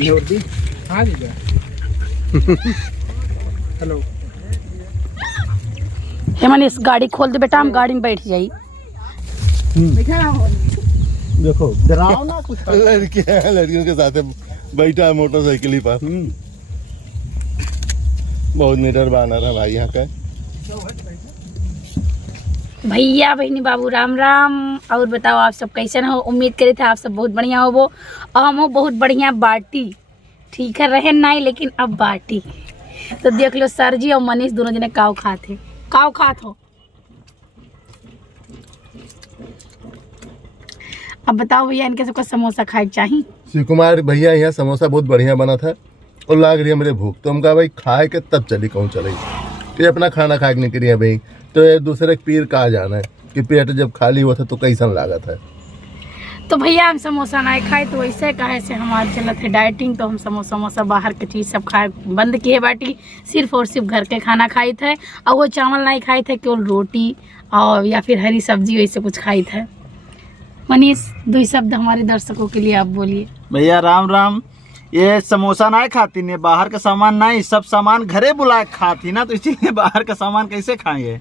हाँ जी हेलो हेमन इस गाड़ी खोल दे बेटा, हम गाड़ी में बैठ जाई। देखो डराओ ना कुछ। लड़कियों के साथ बैठा है मोटरसाइकिल ही पर। बहुत निडर बानर है भाई यहाँ का। भैया बहनी बाबू राम राम। और बताओ आप सब कैसे हो? उम्मीद करे थे आप सब बहुत बढ़िया हो। वो हम हो बहुत बढ़िया बाटी, ठीक है रहे नहीं लेकिन अब बाटी। तो देख लो सर जी और मनीष दोनों जने काव खाते हो। अब बताओ भैया इनके सबको समोसा खाए चाहिए। शिव कुमार भैया यहाँ समोसा बहुत बढ़िया बना था और लाग रही है मेरे भूख। तो हम कहा भाई खाए के तब चली कहूँ चले ये अपना खाना खा के निकली है भाई। तो ये दूसरे पीर कहा जाना है कि पेट जब खाली हुआ था तो कैसन लागत है। तो भैया हम समोसा नहीं खाए तो वैसे कहे से हमारे चलत है डाइटिंग। तो हम समोसा बाहर के चीज़ सब खाए बंद किए बाटी। सिर्फ और सिर्फ घर के खाना खाए थे। और वो चावल नहीं खाए थे, केवल रोटी और या फिर हरी सब्जी वैसे कुछ खाई थे। मनीष दो शब्द हमारे दर्शकों के लिए आप बोलिए। भैया राम राम। ये समोसा नहीं खाती ने, बाहर का सामान नहीं, सब सामान घरे बुला के खाती ना, तो इसीलिए बाहर का सामान कैसे खाएंगे।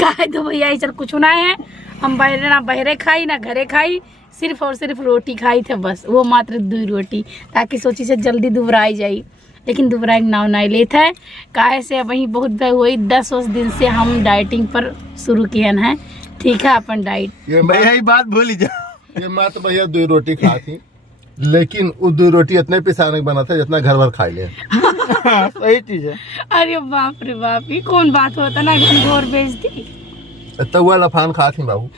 कहे तो भैया ऐसा कुछ ना है। हम बहरे खाई ना घरे खाई, सिर्फ और सिर्फ रोटी खाई थे बस। वो मात्र 2 रोटी, ताकि सोची से जल्दी दुबराई जाई। लेकिन दुबराई नाव नहीं लेता है। काहे से वही बहुत वही 10 दिन से हम डाइटिंग पर शुरू किए हैं। ठीक है अपन डाइट। भैया ये बात भूल जा। ये माँ तो भैया 2 रोटी खा थी, लेकिन वो 2 रोटी इतने पिसाने बना था जितना घर भर खाई ले। सही चीज है। अरे बाप रे बाप, ये कौन बात होता ना, घनघोर बेइज्जती। तवा लफान खा थी बाबू।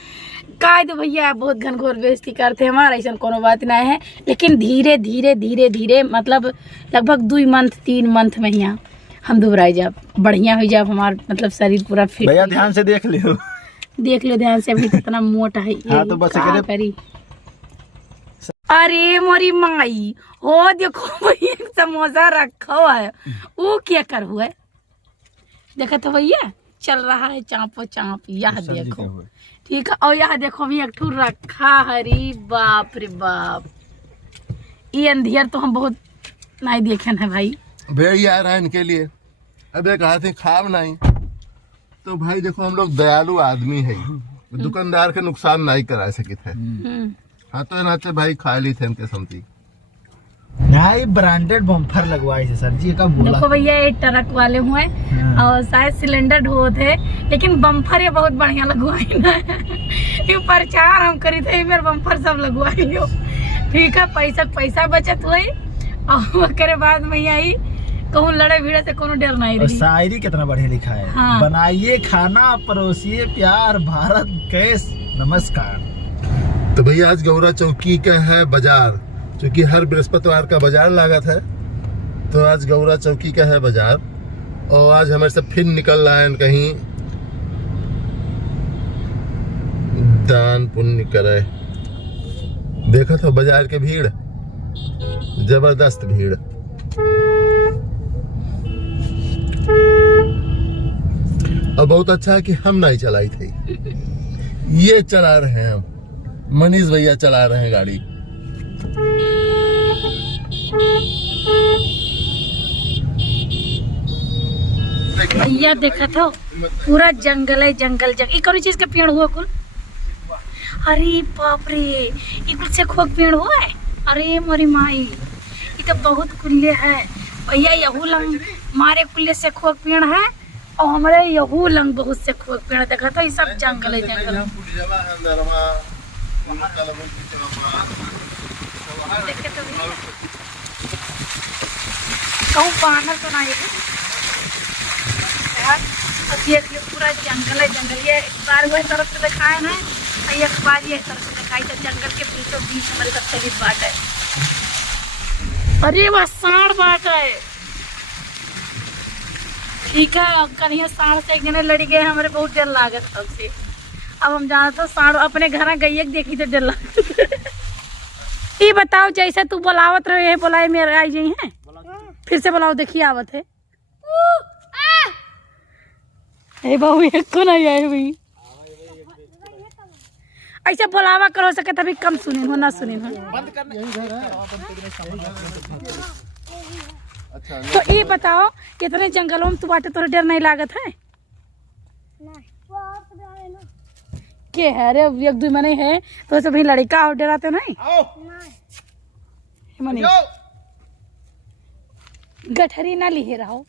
काय तो भैया बहुत घनघोर बेइज्जती करते हमारा, ऐसा कोनो बात नहीं है। लेकिन धीरे धीरे मतलब लगभग 2 मंथ 3 मंथ में यहाँ हम दुबराई जाब बढ़िया हो जाब। हमारा मतलब शरीर पूरा फिट। भैया ध्यान से देख लो ध्यान से। अभी कितना मोटा है। हाँ तो बस करी। अरे मोरी माई हो देखो भैया समोसा रखा हुआ है। वो क्या कर हुआ है देखा तो भैया चल रहा है चाँपो चाँप। यह देखो ठीक है। और यह देखो भी एक ठू रखा। हरी बाप रे बाप, ये अंधियर तो हम बहुत नहीं देखे हैं भाई। भैया आ रहा है इनके लिए। अबे कहा थे खाव नहीं तो भाई देखो हम लोग दयालु आदमी है, दुकानदार के नुकसान नहीं करा सके थे। हाँ तो नाते भाई खा ली थे इनके समती। नहीं ब्रांडेड बम्फर लगवाए थे सर जी का बोला। देखो भैया ये ट्रक वाले हुए और शायद सिलेंडर ढो थे, लेकिन बम्फर ये बहुत बढ़िया लगवाई ना। ये प्रचार हम करी थे मेरे बम्फर सब लगवाई लो। ठीक है पैसा बचत हुई और के बाद में आई कहूँ लड़े भिड़े से कोनो डर नहीं रही। शायरी कितना बढ़िया लिखा है। हाँ। बनाइए खाना परोसिए प्यार भारत गैस नमस्कार। तो भैया आज गौरा चौकी का है बाजार, क्योंकि हर बृहस्पतिवार का बाजार लागत है। तो आज गौरा चौकी का है बाजार और आज हमारे सब फिर निकल रहा है कहीं दान पुण्य करे। देखा था बाजार के भीड़, जबरदस्त भीड़। और बहुत अच्छा है कि हम नहीं चलाई थी, ये चला रहे हैं हम। मनीष भैया चला रहे हैं गाड़ी। भैया देखा था पूरा जंगल है, जंगल ये कौन चीज का पेड़ हुआ कुल? अरे बाप रे, ये कुल से खोक पेड़ हुआ है। अरे मोरी माई ये तो बहुत कुल्ले है भैया। यहू लंग मारे कुल्ले से खोक पेड़ है और हमारे यहू लंग बहुत से खोक पेड़ देखा था। ये सब जंगल है जंगल। देखे तो कहूँ बानर तो नहीं है यार। देख लो पूरा जंगल है जंगल। ये बार वो तरफ से दिखाए ना, एक बार ये तरफ से दिखाई तो जंगल के बीचों बीच हमारे सब शरीर बाट है। अरे वह सांड बाट है। ठीक है कल ये सांड से एक जने लड़ी गए, हमारे बहुत डर लागत सबसे। अब हम जाना तो सांड अपने घर गई देखी तो डर लागत। ये बताओ जैसे तू बुलावत रहो यही बुलाए मेरे आई जी है, फिर से बुलाओ देखिए आवत है। ए बाबू एक को नहीं आए भाई। ऐसे बुलावा करो सके तभी कम सुनी हो ना सुनी हो। बंद करने अच्छा तो ये बताओ इतने जंगलों में तू बाटे तोरे डर नहीं लागत है? के है रे एक दो मने है तो सब भी लड़का और डराते नहीं आओ मनी गठरी ना लिए रहो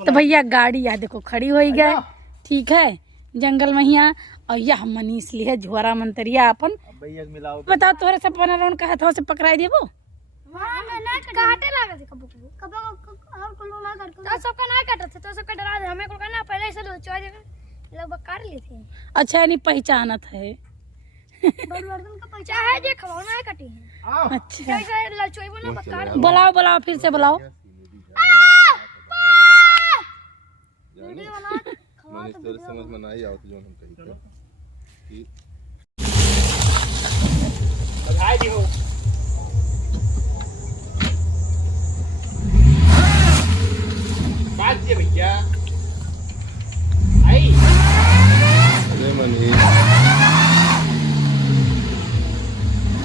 तो भैया गाड़ी यहाँ देखो खड़ी हो गए ठीक है जंगल में यहाँ और यह मनीष लिए झोरा मंतरिया अपन भैया मिलाओ बताओ तोरे सब बना रौन का हाथों से पकड़ाई देबो काटे लागे थे कबो कबो और को ना कर तो सबका ना काटत थे तो सबका डरा दे हमें को ना पहले से लो चोय लगभग काट लिए थे। अच्छा यानी पहचानत है बड़वर्धन का पहचान है जे खवाना है कटी है अच्छा जैसे ललचोई बोला बकार बुलाओ बुलाओ फिर से बुलाओ वीडियो बना मनीष तेरे समझ में नहीं आवत जो हम कही थे बधाई दी हो बात दिए भैया आई अरे मनीष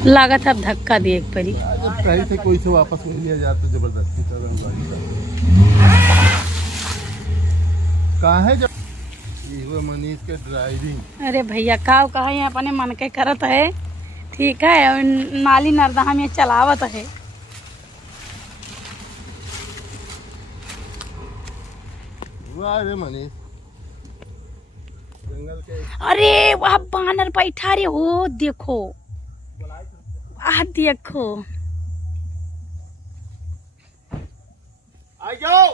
लागत है अब धक्का दे एक परी जब कहीं से कोई से वापस मिल लिया जाए तो जबरदस्ती कर कहाँ है जब ये हुआ मनीष के ड्राइविंग। अरे भैया काव कहा यहाँ अपने मन के करत है ठीक है और नाली नर्दा में चलावत है। अरे मनीष जंगल के अरे वह बानर बैठा रे हो देखो आ देखो आ जाओ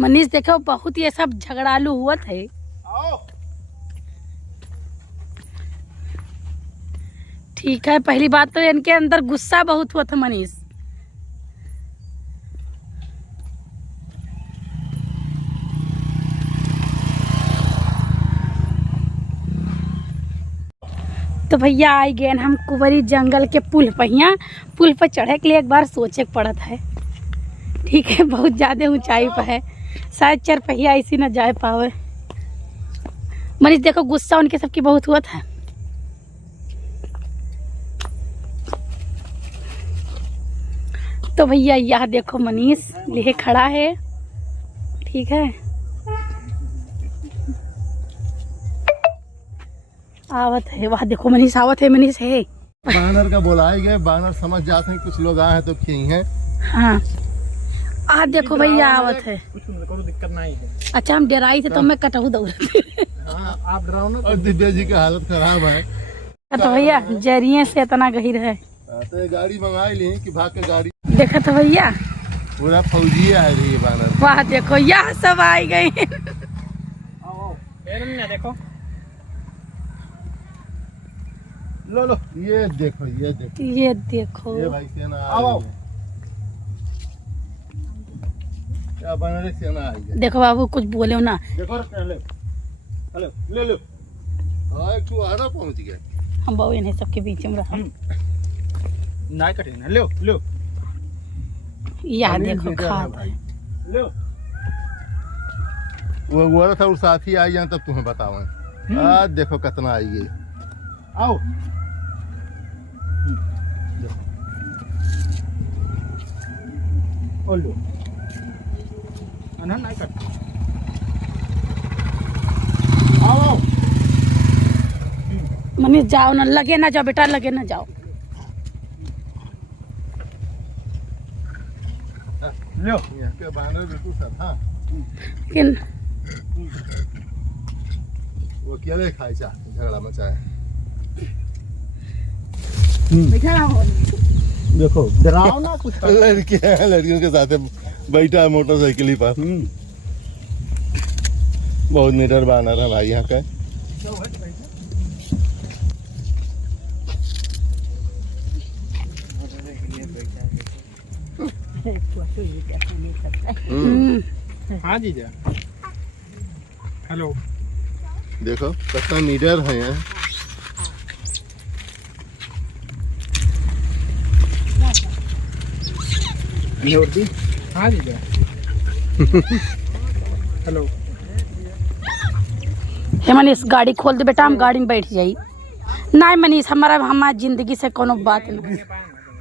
मनीष देखो बहुत ये सब झगड़ालू हुआ थे। आओ ठीक है पहली बात तो इनके अंदर गुस्सा बहुत हुआ था मनीष। तो भैया आई गए हम कुंवरी जंगल के पुल पर चढ़े के लिए एक बार सोचे पड़त है ठीक है बहुत ज़्यादा ऊंचाई पर है शायद चरपहिया इसी न जा पावे। मनीष देखो गुस्सा उनके सबकी बहुत हुआ था। तो भैया यह देखो मनीष लिए खड़ा है ठीक है आवत है वहाँ देखो मनीष आवत है मनीष है बानर का बुलाए गए बानर समझ जाते हैं कुछ लोग आए हैं तो खी हैं। हाँ आ देखो भैया आवत है कुछ कोई दिक्कत नहीं है। अच्छा हम डराई थे तो मैं कटहू दौड़ हाँ आप डराओ ना और दिव्या जी की हालत खराब है तो भैया जरिए से इतना गहिर है तो ये गाड़ी मंगा ली कि भाग के गाड़ी देखा तो भैया पूरा फौजी आ रही है बानर। वाह देखो यह सब आई गई आओ ना देखो लो लो ये देखो ये देखो ये भाई सेना आ आओ। रही है क्या बानर सेना आई है देखो बाबू कुछ बोले ना देखो ले हेलो ले लो हाँ तू आरा पहुंच गया हम बाबू इन्हें सबके बीच में रहा ना कटे ना लो लो यह अनिल देखो बेटा है खाद भाई। लो वो बोला था और साथी आई जाए तब तुम्हें बतावा आज देखो कितना आई गई। आओ ओ लो अनन नहीं कट आओ आओ मनीष जाओ ना लगे ना जाओ बेटा लगे ना जाओ लो यहाँ के बानर बिल्कुल सब हाँ किन वो अकेले खाए चाहते झगड़ा मचाए। देखो डराओ ना कुछ लड़कियों के साथ बैठा है मोटरसाइकिल ही पर बहुत निडर बानर है भाई यहाँ का। हाँ जीजा हेलो देखो कितना निडर है यहाँ। हाँ जीजा हेलो। हे मनीष गाड़ी खोल दे बेटा, हम गाड़ी में बैठ जाई। नहीं मनीष, हमारा जिंदगी से कोनो बात नहीं।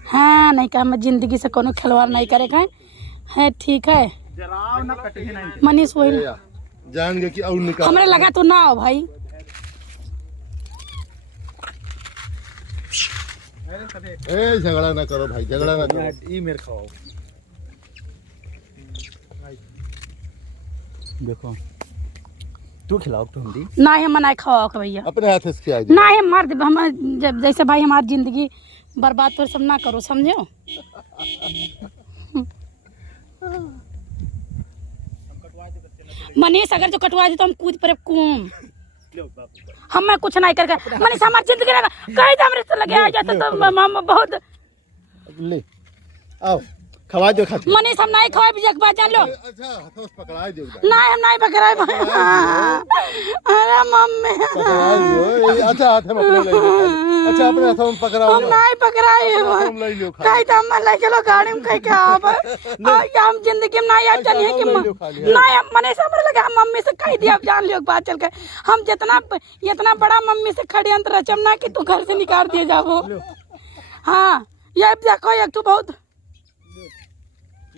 हाँ नहीं का, हम जिंदगी से कोनो खिलवाड़ नहीं करे का है। ठीक है मनीष, वही जान गए कि और निकाल। हमारे लगा तो ना हो भाई। ए झगड़ा ना करो भाई, झगड़ा ना करो। ई मेरे खाओ देखो, तू खिलाओ तो हम ना ही मना खाओ भैया, अपने हाथ से खिया ना ही मार दे हम। जब जैसे भाई हमारी जिंदगी बर्बाद तो सब ना करो, समझो। मनीष अगर जो कटवा दे तो हम कूद पर कुम, हम कुछ नहीं करके। मनीष हमारी जिंदगी ना कहीं हमरे से लगे आ जाता तो हम बहुत ले आओ खवा दो खाती। मनीष हम नहीं खवाए एक बात जान लो। अच्छा हाथ पकड़ा दो। नहीं हम नहीं पकड़ाए। अरे मम्मी पकड़ा दो। अच्छा हाथ में अपने ले लो। अच्छा अपने हाथ में पकड़ाओ। हम नहीं पकड़ाए हम ले लो। कहीं तो हम ले चलो गाड़ी में कहीं क्या अब हम जिंदगी में नहीं आज जानिए कि नहीं। हम मनीष हमारे लगे हम मम्मी से कह दिया, जान लियो बात चल के। हम इतना बड़ा मम्मी से षड्यंत्र रचम ना कि तू घर से निकाल दिए जाओ। हाँ ये देखो, एक तो बहुत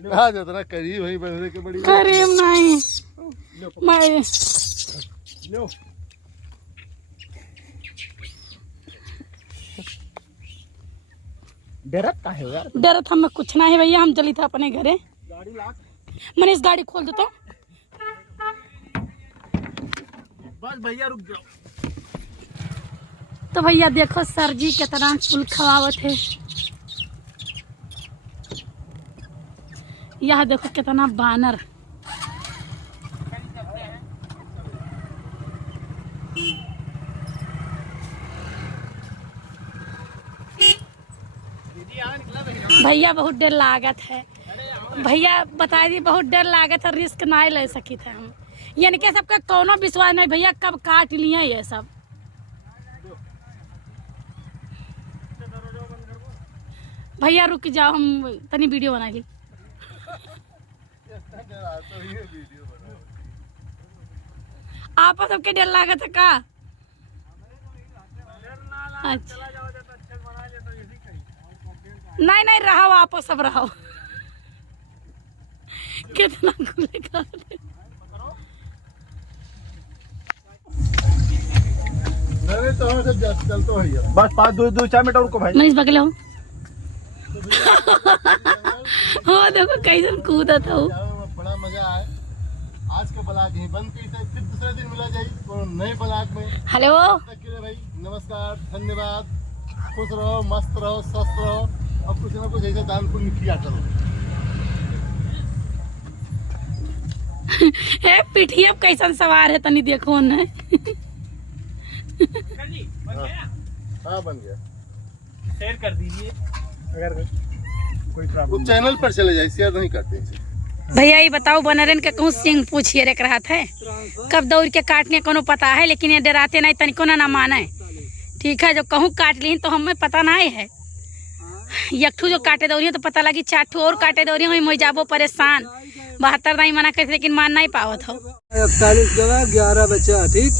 हाँ जितना करीब है बनने के बड़ी करीब नहीं मैं डरत का है यार? डरत हमें कुछ ना है भैया, हम चली था अपने घरे। मनीष गाड़ी खोल दो तो। बस भैया रुक जाओ। तो भैया देखो सर जी कितना फूल खवावत है। यह देखो कितना बानर। भैया बहुत डर लागत है, भैया बता दी बहुत डर लागत है, रिस्क नहीं ले सकी थे हम। यानी कि सबका कोनो विश्वास नहीं भैया, कब काट लिए ये सब। भैया रुक जाओ, हम तनी वीडियो बना ली। आप सबके डर लागत है का? अच्छा नहीं नहीं रहो, आप सब रहो। कितना खुलेगा नहीं तो हम सब चल तो है। बस 5-2-4 मिनट रुको भाई। मनीष बगले हो। हाँ देखो कैसे कूदा था वो। बड़ा मजा आया। आज का ब्लॉग यहीं बंद की से फिर दूसरे दिन मिला जाए और नए ब्लॉग में। हेलो तक के लिए भाई नमस्कार, धन्यवाद। खुश रहो, मस्त रहो, स्वस्थ रहो और कुछ ना कुछ ऐसा दान पुण्य किया करो। ए पिठिया कैसन सवार है तनी देखो न। हाँ बन गया। शेयर कर दीजिए अगर कोई प्रॉब्लम। वो चैनल पर चले जाए, शेयर नहीं करते इसे। भैया ये बताओ बनरन के कहूँ सिंह पूछिए रख रहा था कब दौड़ के काटने कोनो पता है, लेकिन ये डराते नहीं तनिको ना माने। ठीक है जो कहूँ काट ली तो हमें पता नहीं है। यकठू जो काटे दौड़ी तो पता लगी 4 ठू और काटे दौड़ी हुई मैं जाबो परेशान। 72 नहीं मना करते लेकिन मान नहीं पावत हो। 41 जगह 11 बचा। ठीक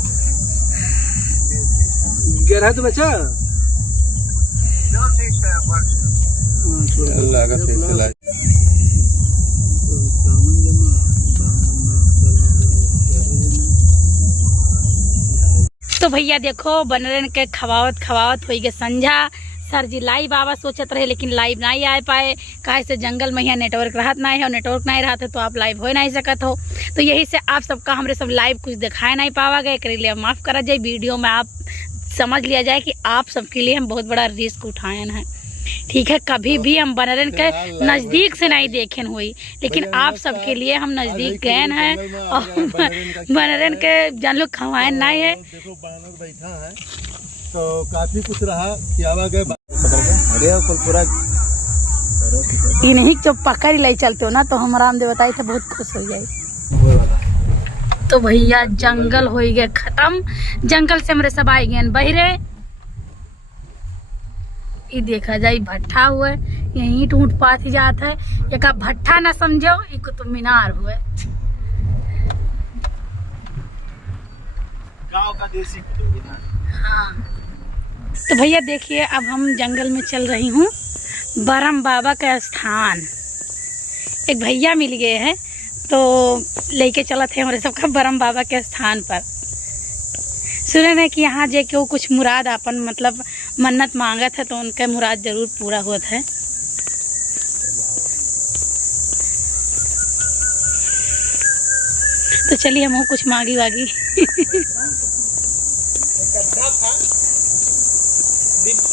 11 तो बचा। अल्लाह का फैसला है। तो भैया देखो बनरन के खवावत हो गए संझा। सर जी लाइव आवा सोचत रहे लेकिन लाइव नहीं आ पाए, काहे से जंगल में यहाँ नेटवर्क रहत नहीं है और नेटवर्क नहीं रहते तो आप लाइव हो नहीं सकत हो। तो यही से आप सबका हमरे सब लाइव कुछ दिखाए नहीं पावा गए, कर लिए माफ़ करा जाए। वीडियो में आप समझ लिया जाए कि आप सबके लिए हम बहुत बड़ा रिस्क उठाए हैं। ठीक है कभी भी हम बनरन के नज़दीक से नहीं देखे हुई, लेकिन आप सबके लिए हम नज़दीक गए हैं और बनरन के जान लो खवाए नहीं है। देखो बानर बैठा है तो काफी कुछ रहा कि आवागए पूरा इन्हीं जो पकड़ ले चलते हो ना तो हम रामदेव बताई थे बहुत खुश हो जाए। तो भैया जंगल हो गए खत्म, जंगल से हमारे सब आए गए बहरे। ये देखा जाए भट्ठा हुए, यही ईंट ऊँट पात ही जाता है। एक भट्ठा ना समझो ये कुतुब मीनार हुए। गांव का देसी कुतुब। हाँ तो भैया देखिए, अब हम जंगल में चल रही हूँ, बरम बाबा का स्थान। एक भैया मिल गए हैं तो लेके चला थे हमारे सबका बरम बाबा के स्थान पर। सुने ना कि यहाँ जे क्यों कुछ मुराद अपन मतलब मन्नत मांगा था तो उनका मुराद जरूर पूरा हुआ था। तो चलिए हम कुछ मांगी वागी।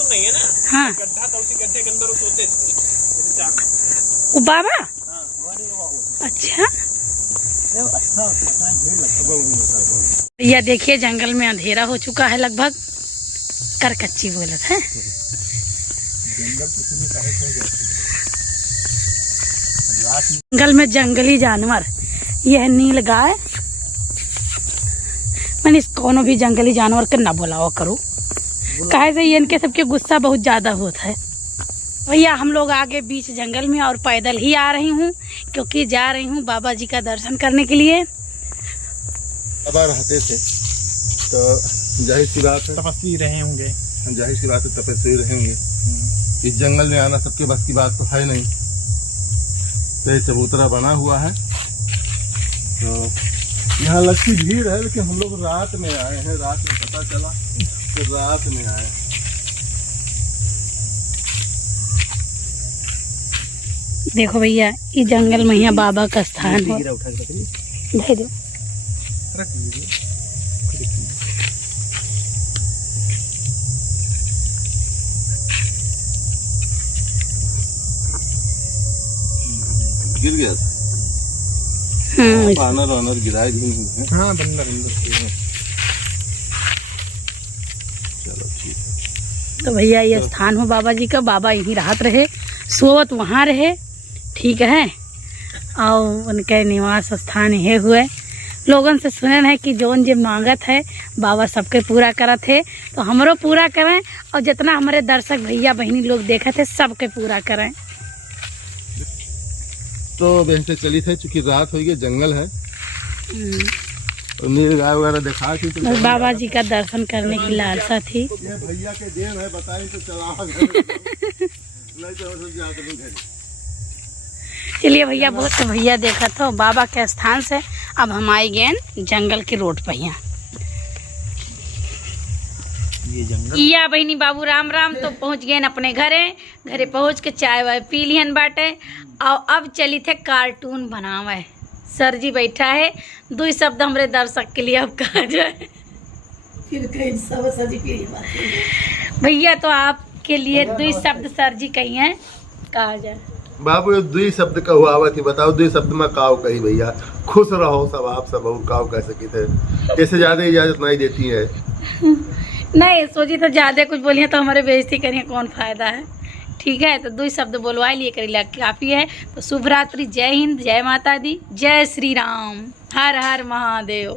नहीं है ना, हाँ गड्ढा था, उसी गड्ढे के अंदर वो सोते थे। वो बाबा, अच्छा भैया देखिए जंगल में अंधेरा हो चुका है लगभग। करकच्ची बोलत है। जंगल में जंगली जानवर, यह नील गाय। मैंने इस कोनो भी जंगली जानवर के ना बुलावा करूँ, काहे से ये इनके सबके गुस्सा बहुत ज़्यादा होता है। भैया हम लोग आगे बीच जंगल में और पैदल ही आ रही हूँ क्योंकि जा रही हूँ बाबा जी का दर्शन करने के लिए। बाबा रहते थे तो जाहिर सी बात है तपस्वी रहे होंगे, जाहिर सी बात है तपस्वी रहे होंगे। इस जंगल में आना सबके बस की बात तो है नहीं। तो ये चबूतरा बना हुआ है, तो यहाँ लगती भीड़ है, लेकिन हम लोग रात में आए हैं। रात में पता चला कि रात में आए। देखो भैया ये जंगल में यहाँ बाबा का स्थान है। दे दो। गिर गया था। बानर वानर गिराए भी नहीं है। हाँ बंदर चलो ठीक है। तो भैया ये स्थान हो बाबा जी का, बाबा यहीं राहत रहे, सोवत वहाँ रहे, ठीक है। और उनके निवास स्थान ये हुए। लोगन से सुनन है कि जोन जे मांगत है बाबा सबके पूरा करत है, तो हमरो पूरा करें और जितना हमारे दर्शक भैया बहनी लोग देखे थे सबके पूरा करें। तो बेहतर चली थे, चूंकि रात हो गई, जंगल है और नील गाय वगैरह देखा थी, तो बस बाबा जी का दर्शन करने की लालसा थी। ये भैया के देन है, बताई तो चला नहीं तो हम सब जाते नहीं घर। चलिए भैया, बहुत भैया देखा तो बाबा के स्थान से अब हम आए गए जंगल की रोड पर। यहाँ ये जंगल या बहनी बाबू राम राम। तो पहुँच गए अपने घरे पहुँच के चाय वाय पी लिहन बाटे और अब चली थे कार्टून बनावे। सर जी बैठा है, 2 शब्द हमारे दर्शक के लिए अब कहा जाए। फिर कहीं सब सर जी के भैया तो आपके लिए 2 शब्द सर जी कही हैं, कहा जाए। बाबू ये 2 शब्द का हुआ थी, बताओ 2 शब्द में काव कही भैया। खुश रहो सब, आप सब काव कह सके थे, इससे ज्यादा इजाजत नहीं देती है। नहीं सोची तो ज्यादा कुछ बोलिए तो हमारे बेइज्जती करिए, कौन फायदा है। ठीक है, तो 2 शब्द बोलवा लिए करेला काफी है। तो शुभ रात्रि, जय हिंद, जय माता दी, जय श्री राम, हर हर महादेव।